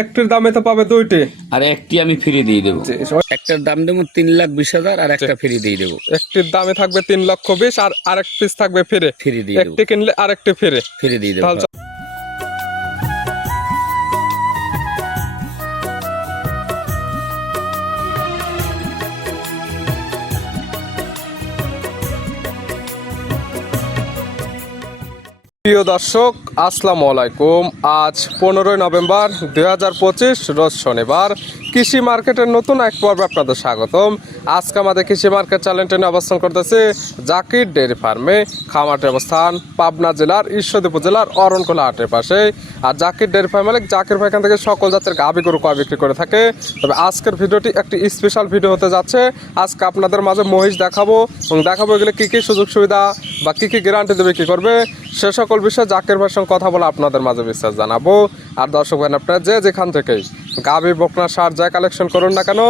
একটির দামে তো পাবে দুইটি, আর একটি আমি ফ্রি দিয়ে দেবো। একটার দাম দেবো 3,20,000 আর একটা ফ্রি দিয়ে দেবো। একটির দামে থাকবে 3,20,000 আর আরেক পিস থাকবে ফ্রি। ফ্রি দিয়ে দেবো, একটি কিনলে আরেকটি ফ্রি। ফ্রি দিয়ে দেবো। তাহলে প্রিয় দর্শক, আসসালামু আলাইকুম। আজ 15 নভেম্বর 2025 রোজ শনিবার। কৃষি মার্কেটের নতুন এক পর্বে আপনাদের স্বাগতম। আজকে আমাদের কৃষি মার্কেট চ্যানেলটি নিয়ে অবস্থান করতেছে জাকির ডেয়ারি ফার্মে। খামারটির অবস্থান পাবনা জেলার ঈশ্বরদী উপজেলার অরণখোলা হাটের পাশে। আর জাকির ডেয়ারি ফার্ম মালিক জাকির ভাই এখান থেকে সকল জাতের গাভী গরু কয় বিক্রি করে থাকে। তবে আজকের ভিডিওটি একটি স্পেশাল ভিডিও হতে যাচ্ছে। আজকে আপনাদের মাঝে মহিষ দেখাবো এবং দেখাবো এগুলো কী কী সুযোগ সুবিধা বা কী কী গ্যারান্টি দেবে কী করবে সে সকল বিষয়ে জাকির ভাইয়ের সঙ্গে কথা বলে আপনাদের মাঝে বিস্তার জানাবো। আর দর্শক ভাই, আপনারা যেখান থেকেই গাভী বকনা সার যা কালেকশন করুন না কেন,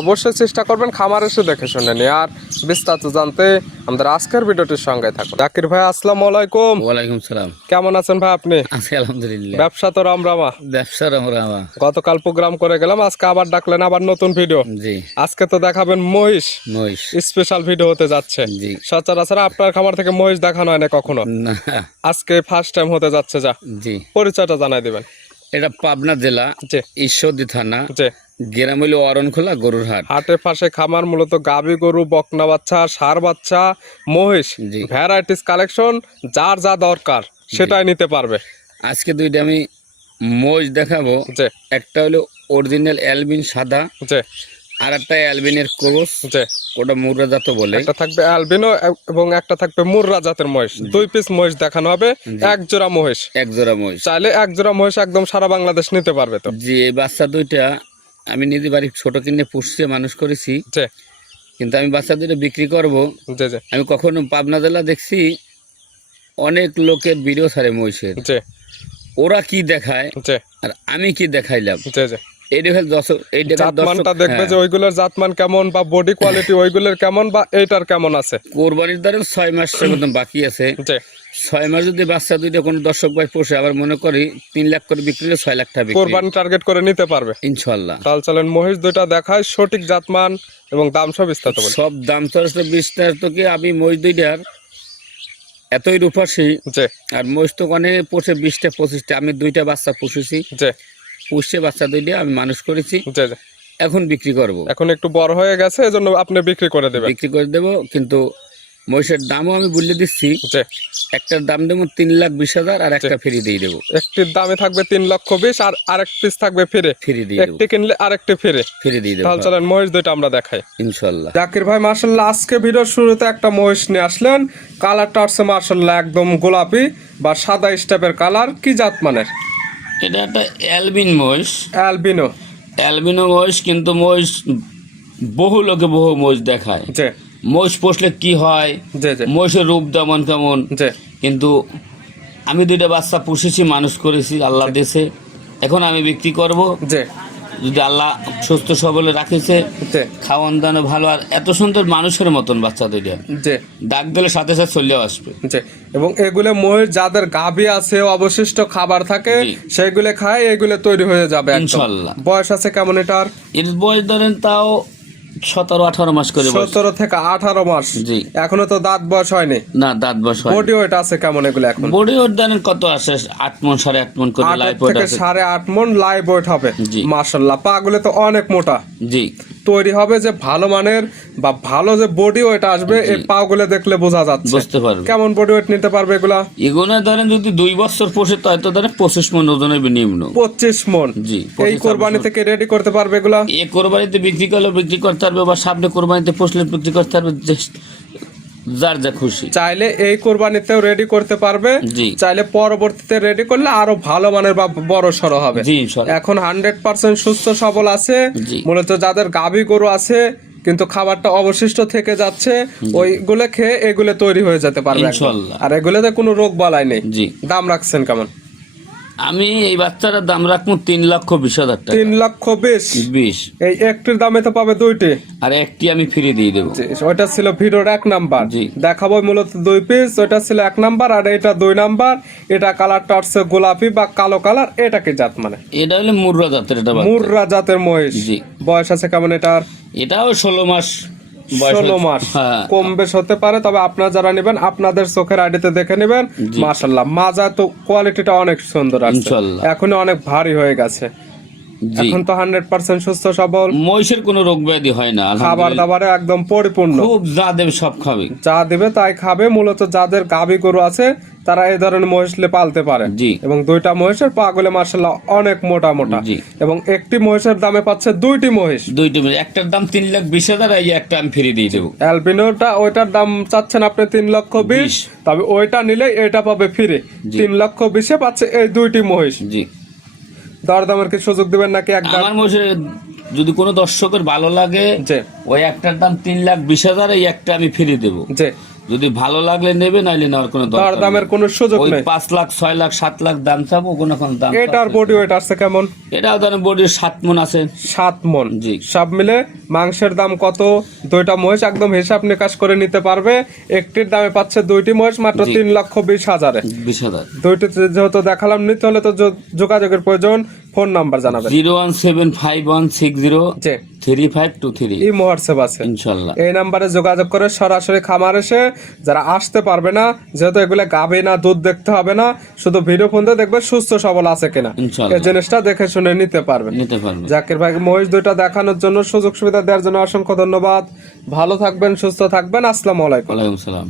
অবশ্যই চেষ্টা করবেন খামার এসে দেখে শুনে নিয়ে। আর বিস্তারিত জানতে আমাদের আজকের ভিডিওটির সঙ্গে থাকুন। জাকির ভাই, আসসালামু আলাইকুম। ওয়ালাইকুম সালাম। কেমন আছেন ভাই আপনি? আছি আলহামদুলিল্লাহ। ব্যবসা তো রামরামা? ব্যবসা রামরামা। গতকাল প্রোগ্রাম করে গেলাম, আজকে আবার ডাকলেন, আবার নতুন ভিডিও। জি, আজকে তো দেখাবেন মহিষ। মহিষ স্পেশাল ভিডিও হতে যাচ্ছে। জি। সচরাচর আপনার খামার থেকে মহিষ দেখানো হয় না কখনো, না। আজকে ফার্স্ট টাইম হতে যাচ্ছে। যা জি, পরিচয়টা জানাই দিবেন। এটা পাবনা জেলা জি ঈশ্বরদী থানা, জি। গ্রাম হইল অরণখোলা গরুর হাট। হাটের পাশে খামার, মূলত গাভী গরু, বকনা বাচ্চা, ষাঁড় বাচ্চা, মহিষ, জি। ভ্যারাইটিস কালেকশন, যার যা দরকার সেটাই নিতে পারবে। আজকে দুইটা আমি মহিষ দেখাবো। জি একটা হলো অরিজিনাল অ্যালবিন সাদা, জি আর একটা অ্যালবিনের ক্রস, জি। ওটা মুর্রা জাত বলে। একটা থাকবে অ্যালবিনো এবং একটা থাকবে মুর্রা জাতের মহিষ। দুই পিস মহিষ দেখানো হবে, এক জোড়া মহিষ। এক জোড়া মহিষ চাইলে এক জোড়া মহিষ একদম সারা বাংলাদেশ নিতে পারবে তো। জি, এই বাচ্চা দুইটা আমি নিজে বাড়ি ছোট কিনে পুষছে মানুষ করেছি, জি কিন্তু আমি বাচ্চা দুইটা বিক্রি করব। জি জি আমি কখনো পাবনা জেলা দেখছি অনেক লোকের ভিডিও ছাড়ে মহিষের, জি ওরা কি দেখায় জি আর আমি কি দেখাইলাম। জি জি। এই দেখে এই জাতমানটা দেখবে যে ওইগুলোর জাতমান কেমন, বা বডি কোয়ালিটি ওইগুলোর কেমন, বা এইটার কেমন আছে। কোরবানির দ্বারা 6 মাসের মতন বাকি আছে। জি 6 মাস যদি বাচ্চা দুইটা কোনো দর্শক ভাই পোষে, আবার মনে করি 3 লাখ করে বিক্রি হলে 6 লাখ টাকা বিক্রি কোরবানি টার্গেট করে নিতে পারবে ইনশাল্লাহ। তাহলে চলেন মহিষ দুইটা দেখায়, সঠিক জাতমান এবং দাম সব বিস্তারিত বলি। সব দাম চলছে বিস্তারিত কি আমি মহিষ দুইটার এতই রূপাসী। জি আর মহিষ তো অনেক পোষে 20টা 25টা, আমি দুইটা বাচ্চা পুষেছি, জি পুষছে বাচ্চা দুইটা আমি মানুষ করেছি, জি জি। এখন বিক্রি করব। এখন একটু বড় হয়ে গেছে, এজন্য আপনি বিক্রি করে দেবেন। বিক্রি করে দেবো, কিন্তু মহিষের দামও আমি বলে দিচ্ছি। জি। একটার দাম দেবো 3,20,000 আর একটা ফ্রি দিয়ে দেবো। একটির দামে থাকবে 3,20,000 আর আরেক পিস থাকবে ফ্রি। ফ্রি দিয়ে দেবো, একটি কিনলে আরেকটি ফ্রি। ফ্রি দিয়ে দেবো তাহলে চলেন মহিষ দুইটা আমরা দেখাই ইনশাল্লাহ। জাকির ভাই। মার্শাল্লাহ, আজকে ভিডিওর শুরুতে একটা মহিষ নিয়ে আসলেন। কালারটা হচ্ছে মার্শাল্লাহ একদম গোলাপি বা সাদা স্টেপের কালার। কি জাত মানের? এটা একটা অ্যালবিন মহিষ। অ্যালবিনো? অ্যালবিনো মহিষ, কিন্তু মহিষ বহু লোকে বহু মহিষ দেখায়। জি মহিষ পোষলে কি হয়, জি জি মহিষের রূপ যেমন কেমন। জি কিন্তু আমি দুইটা বাচ্চা পুষেছি, মানুষ করেছি আল্লাহ দেশে, এখন আমি বিক্রি করব। জি যদি আল্লাহ সুস্থ সবলে রাখিছে, জি খাওয়ান দানো ভালো, আর এত সুন্দর মানুষের মতন বাচ্চা দুইটা, জি ডাক দিলে সাথে সাথে চলেও আসবে। জি। এবং এগুলো মহিষ যাদের গাভী আছে, অবশিষ্ট খাবার থাকে, জি। সেগুলো খায়, এগুলো তৈরি হয়ে যাবে একদম। ইনশাল্লাহ। বয়স আছে কেমন এটার? এর বয়স ধরেন তাও 17-18 মাস করে বয়স। 17 থেকে 18 মাস। জি। এখনো তো দাঁত বয়স হয়নি। না, দাঁত বয়স হয়। বডি ওয়েট আছে কেমন এগুলো এখন? বডি ওয়েট জানেন কত আসে? 8 মণ 8.5 মণ করে 8 লাইফ ওয়েট থেকে আছে। 8.5 মণ লাইভ ওয়েট হবে। জি। মাশাআল্লাহ, পা গুলো তো অনেক মোটা। জি, তৈরি হবে যে ভালো মানের বা ভালো যে বডি ওয়েট আসবে, এই পা গুলো দেখলে বোঝা যাচ্ছে। বুঝতে পারবে কেমন বডি ওয়েট নিতে পারবে এগুলা? এগুলো ধরেন যদি 2 বছর পোষে তো হয়তো ধরেন 25 মণ ওজনের নিম্ন। 25 মণ? জি। এই কোরবানি থেকে রেডি করতে পারবে এগুলা? এ কোরবানিতে বিক্রি করলে বিক্রি করতে পারবে, বা সামনে কোরবানিতে পোষলে বিক্রি করতে পারবে, যার যা খুশি। চাইলে এই কোরবানিতেও রেডি করতে পারবে, জি। চাইলে পরবর্তীতে রেডি করলে আরো ভালো মানের বা বড় সড়ো হবে। জি ইনশাআল্লাহ। এখন 100% সুস্থ সবল আছে। জি। মূলত যাদের গাভী গরু আছে কিন্তু খাবারটা অবশিষ্ট থেকে যাচ্ছে, ওইগুলো খেয়ে এগুলো তৈরি হয়ে যেতে পারবে একদম। ইনশাআল্লাহ। আর এগুলোতে কোনো রোগ বালাই নেই। জি। দাম রাখছেন কেমন? আমি এই বাচ্চাটার দাম রাখবো 3,20,000 টাকা। 3,20,000। এই একটির দামে তো পাবে দুইটি, আর একটি আমি ফ্রি দিয়ে দেবো। ওইটা ছিল ভিডিওর 1 নাম্বার, জি। দেখাবো মূলত 2 পিস। ওইটা ছিল 1 নাম্বার আর এটা 2 নাম্বার। এটা কালারটা হচ্ছে গোলাপি বা কালো কালার। এটা কি জাত মানে? এটা হলো মুর্রা জাতের, এটা বাচ্চা। মুর্রা জাতের মহিষ। জি। বয়স আছে কেমন এটার? এটাও 16 মাস বয়স 16 হয়েছে। মাস। হ্যাঁ। কম বেশ হতে পারে, তবে আপনারা যারা নেবেন আপনাদের চোখের আইডিতে দেখে নেবেন। জি। মাশাআল্লাহ, মাজা তো কোয়ালিটিটা অনেক সুন্দর আছে, ইনশাআল্লাহ। এখনো অনেক ভারী হয়ে গেছে। জি। এখন তো 100% সুস্থ সবল, মহিষের কোনো রোগ ব্যাধি হয় না, খাবার আলহামদুলিল্লাহ। দাবারে একদম পরিপূর্ণ। খুব যা দেবে সব খাবে। যা দিবে তাই খাবে। মূলত যাদের গাভী গরু আছে তারা এই ধরনের মহিষলে পালতে পারে। জি। এবং দুইটা মহিষের পা গুলো মাশাআল্লাহ অনেক মোটা মোটা। জি। এবং একটি মহিষের দামে পাচ্ছে দুইটি মহিষ। দুইটি মিলে একটার দাম 3,20,000, এই একটা আমি ফ্রি দিয়ে দেবো। অ্যালবিনোটা ওইটার দাম চাচ্ছেন আপনি 3,20,000, তবে ওইটা নিলে এটা পাবে ফিরে। জি। 3,20,000 পাচ্ছে এই দুইটি মহিষ। জি। দরদামের কি সুযোগ দিবেন নাকি একদম? আমার মহিষের যদি কোনো দর্শকের ভালো লাগে, জি ওই একটার দাম 3,20,000, এই একটা আমি ফ্রি দেবো। জি। যদি ভালো লাগলে নেবে, নাইলে নেওয়ার কোনো দরকার দরদামের নেই। কোনো সুযোগ ওই নেই। 5 লাখ 6 লাখ 7 লাখ দাম চাবো, কোনো দাম এটার চাবো। বডি ওয়েট আছে কেমন? এটাও ধরেন বডির 7 মণ আছে। 7 মণ। জি। সব মিলে মাংসের দাম কত? দুইটা মহিষ একদম হিসাব নিকাশ করে নিতে পারবে। একটির দামে পাচ্ছে দুইটি মহিষ মাত্র জি। 3,20,000। 20,000। দুইটি যেহেতু দেখালাম, নিতে হলে তো যোগাযোগের প্রয়োজন। ফোন নাম্বার জানাবেন। 01751603523। এই হোয়াটসঅ্যাপ আছে, ইনশাল্লাহ। এই নাম্বারে যোগাযোগ করে সরাসরি খামার এসে, যারা আসতে পারবে না যেহেতু এগুলো গাবে না, দুধ দেখতে হবে না, শুধু ভিডিও ফোন দিয়ে দেখবে সুস্থ সবল আছে কিনা, ইনশাল্লাহ। এই জিনিসটা দেখে শুনে নিতে পারবেন। নিতে পারবে। জাকির ভাই মহিষ দুইটা দেখানোর জন্য, সুযোগ সুবিধা দেওয়ার জন্য অসংখ্য ধন্যবাদ। ভালো থাকবেন, সুস্থ থাকবেন। আসসালামু আলাইকুম। ওয়ালাইকুম সালাম।